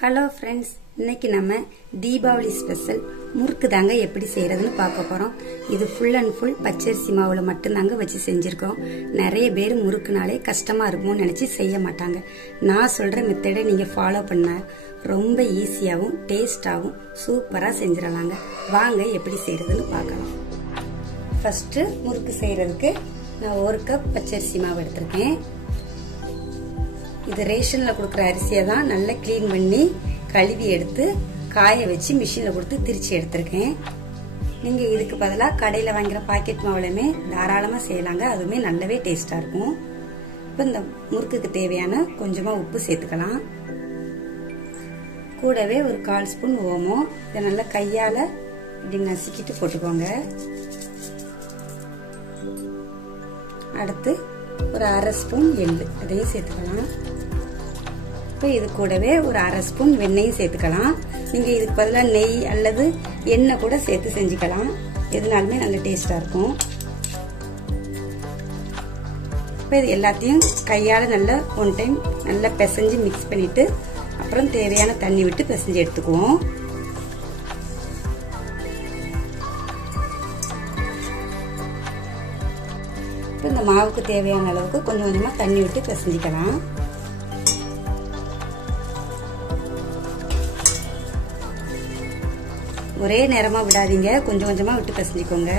Hello friends, இன்னைக்கு நம்ம Deepavali special முறுக்கு தாங்க எப்படி செய்யறதுன்னு பார்க்க போறோம். இது ஃபுல் அண்ட் ஃபுல் பச்சரிசி மாவுல மட்டும்தாங்க வச்சு செஞ்சிருக்கோம். நிறைய பேர் முறுக்குனாலே கஷ்டமா இருக்கும்னு நினைச்சு செய்ய மாட்டாங்க. நான் சொல்ற மெத்தடை நீங்க ஃபாலோ பண்ண ரொம்ப ஈஸியாவும் டேஸ்டாவும் சூப்பரா செஞ்சிடலாங்க. வாங்க எப்படி செய்யறதுன்னு பார்க்கலாம். ஃபர்ஸ்ட் முறுக்கு செய்யறதுக்கு நான் 1 கப் பச்சரிசி மாவு எடுத்திருக்கேன். இது ரேஷன்ல கொடுக்குற அரிசியை தான் நல்லா கிளீன் பண்ணி கழுவி எடுத்து காய வச்சு மிஷின்ல கொடுத்து திரிச்சு எடுத்திருக்கேன். நீங்க இதுக்கு பதிலாக கடையில வாங்குற பாக்கெட் மாவுலயுமே தாராளமா செய்யலாங்க. அதுவுமே நல்லாவே டேஸ்டா இருக்கும். இப்ப இந்த முறுக்குக்கு தேவையான கொஞ்சமா உப்பு சேர்த்துக்கலாம். கூடவே ஒரு 1/4 ஸ்பூன் ஓமம். இதை நல்லா கையால இப்படி நசுக்கிட்டு போட்டுக்கோங்க. அடுத்து ஒரு 1/2 ஸ்பூன் எள்ளு, அதையும் சேர்த்துக்கலாம். இப்போ இது கூடவே ஒரு 1/2 ஸ்பூன் வெண்ணெயும் சேர்த்துக்கலாம். நீங்க இதுக்கு பதிலாக நெய் அல்லது எண்ணெய் கூட சேர்த்து செஞ்சுக்கலாம். எதுனாலுமே நல்ல டேஸ்டா இருக்கும். இப்போ இது எல்லாத்தையும் கையால நல்லா 1 டைம் நல்லா பிசைஞ்சு மிக்ஸ் பண்ணிட்டு அப்புறம் தேவையான தண்ணி விட்டு பிசைஞ்சு எடுத்துக்குவோம். இந்த மாவுக்கு தேவையான அளவுக்கு கொஞ்சம் கொஞ்சமா தண்ணி விட்டு பிசைஞ்சிக்கலாம். ஒரே நேரமா விடாதீங்க, கொஞ்சம் கொஞ்சமா விட்டு பிசைஞ்சிக்கோங்க.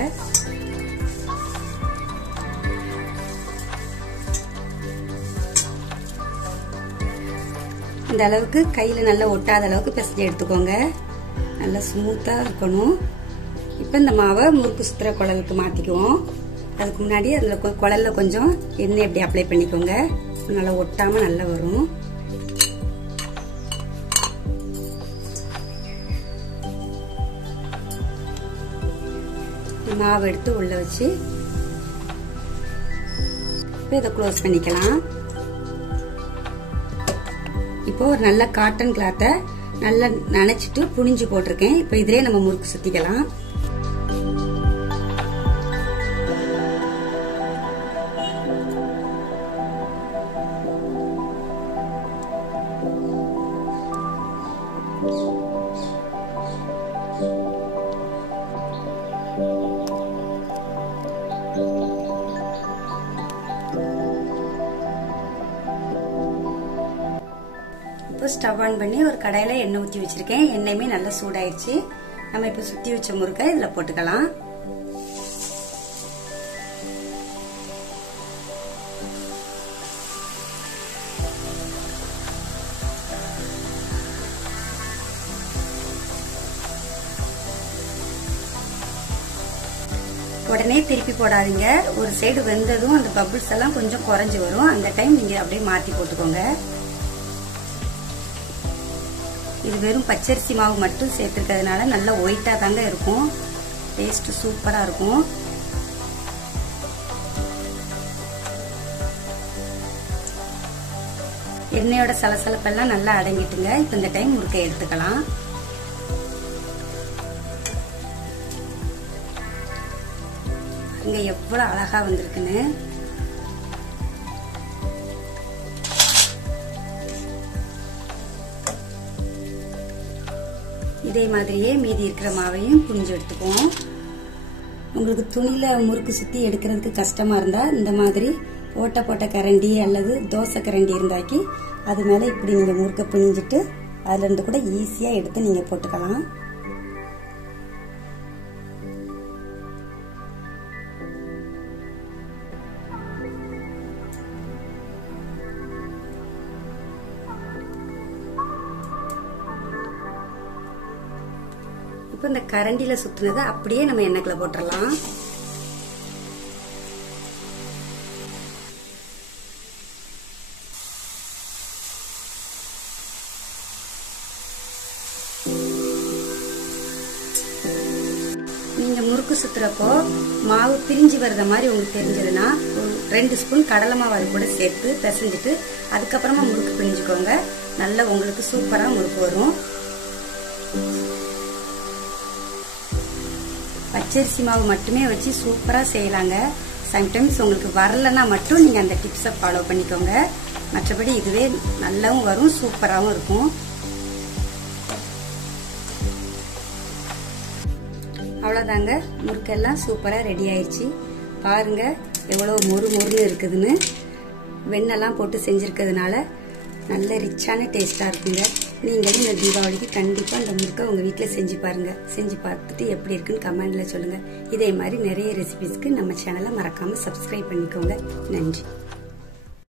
இந்த அளவுக்கு கையில நல்லா ஒட்டாத அளவுக்கு பிசைஞ்சு எடுத்துக்கோங்க. நல்லா ஸ்மூத்தா இருக்கணும். இப்ப இந்த மாவை முறுக்கு சுத்துற குழலுக்கு மாத்திக்குவோம். அதுக்கு முன்னாடி அதுல குழல்ல கொஞ்சம் எண்ணெய் எப்படி அப்ளை பண்ணிக்கோங்க. நல்லா ஒட்டாம நல்லா வரும். மாவு எடுத்து உள்ள வச்சு இதை க்ளோஸ் பண்ணிக்கலாம். இப்போ ஒரு நல்ல காட்டன் கிளாத்தை நல்லா நனைச்சிட்டு புழிஞ்சு போட்டிருக்கேன். இப்போ இதிலே நம்ம முறுக்கு சுத்திக்கலாம். இப்போ ஸ்டவ் ஆன் பண்ணி ஒரு கடாயில எண்ணெய் ஊற்றி வச்சிருக்கேன். எண்ணெயுமே நல்லா சூடாயிடுச்சு. நம்ம இப்ப சுத்தி வச்ச முறுக்கை இதுல போட்டுக்கலாம். உடனே திருப்பி போடாதீங்க. ஒரு சைடு வெந்ததும் அந்த பபிள்ஸ் எல்லாம் கொஞ்சம் குறைஞ்சு வரும். அந்த டைம் நீங்க அப்படியே மாத்தி போட்டுக்கோங்க. இது வெறும் பச்சரிசி மாவு மட்டும் சேர்த்துருக்கிறதுனால நல்லா ஒயிட்டா தாங்க இருக்கும். டேஸ்ட் சூப்பரா இருக்கும். எண்ணெயோட சலசலப்பெல்லாம் நல்லா அடங்கிட்டுங்க. இப்ப இந்த டைம் முறுக்கை எடுத்துக்கலாம். இங்க எவ்வளவு அழகா வந்திருக்குன்னு. இதே மாதிரியே மீதி இருக்கிற மாவையும் புழிஞ்சு எடுத்துக்குவோம். உங்களுக்கு துணியில முறுக்கு சுத்தி எடுக்கிறதுக்கு கஷ்டமா இருந்தா இந்த மாதிரி போட்ட கரண்டி அல்லது தோசை கரண்டி இருந்தாக்கி அது மேல இப்படி நீங்க முறுக்க புழிஞ்சிட்டு அதுல இருந்து கூட ஈஸியா எடுத்து நீங்க போட்டுக்கலாம். இப்ப இந்த கரண்டில சுத்துனதை அப்படியே நம்ம எண்ணெய்க்குள்ள போட்டுடலாம். நீங்க முறுக்கு சுத்துறப்போ மாவு பிரிஞ்சு வர்ற மாதிரி உங்களுக்கு தெரிஞ்சதுன்னா 2 ஸ்பூன் கடலை மாவு அது கூட சேர்த்து பிசைஞ்சிட்டு அதுக்கப்புறமா முறுக்கு பிரிஞ்சுக்கோங்க. நல்லா உங்களுக்கு சூப்பரா முறுக்கு வரும். பச்சரிசி மாவு மட்டுமே வச்சு சூப்பரா செய்யலாங்க. சம்டைம்ஸ் உங்களுக்கு வரலன்னா மட்டும் நீங்க அந்த டிப்ஸை ஃபாலோ பண்ணிக்கோங்க. மற்றபடி இதுவே நல்லாவும் வரும், சூப்பராகவும் இருக்கும். அவ்வளோதாங்க, முறுக்கெல்லாம் சூப்பராக ரெடி ஆயிடுச்சு. பாருங்க எவ்வளோ மொறு மொறுன்னு இருக்குதுன்னு. வெண்ணெல்லாம் போட்டு செஞ்சுருக்கிறதுனால நல்ல ரிச்சான டேஸ்ட்டாக இருக்குங்க. நீங்களும் இந்த தீபாவளிக்கு கண்டிப்பாக இந்த முறுக்கை உங்கள் வீட்டில் செஞ்சு பாருங்க. செஞ்சு பார்த்துட்டு எப்படி இருக்குன்னு கமெண்ட்ல சொல்லுங்கள். இதே மாதிரி நிறைய ரெசிபிஸ்க்கு நம்ம சேனலை மறக்காமல் சப்ஸ்கிரைப் பண்ணிக்கோங்க. நன்றி.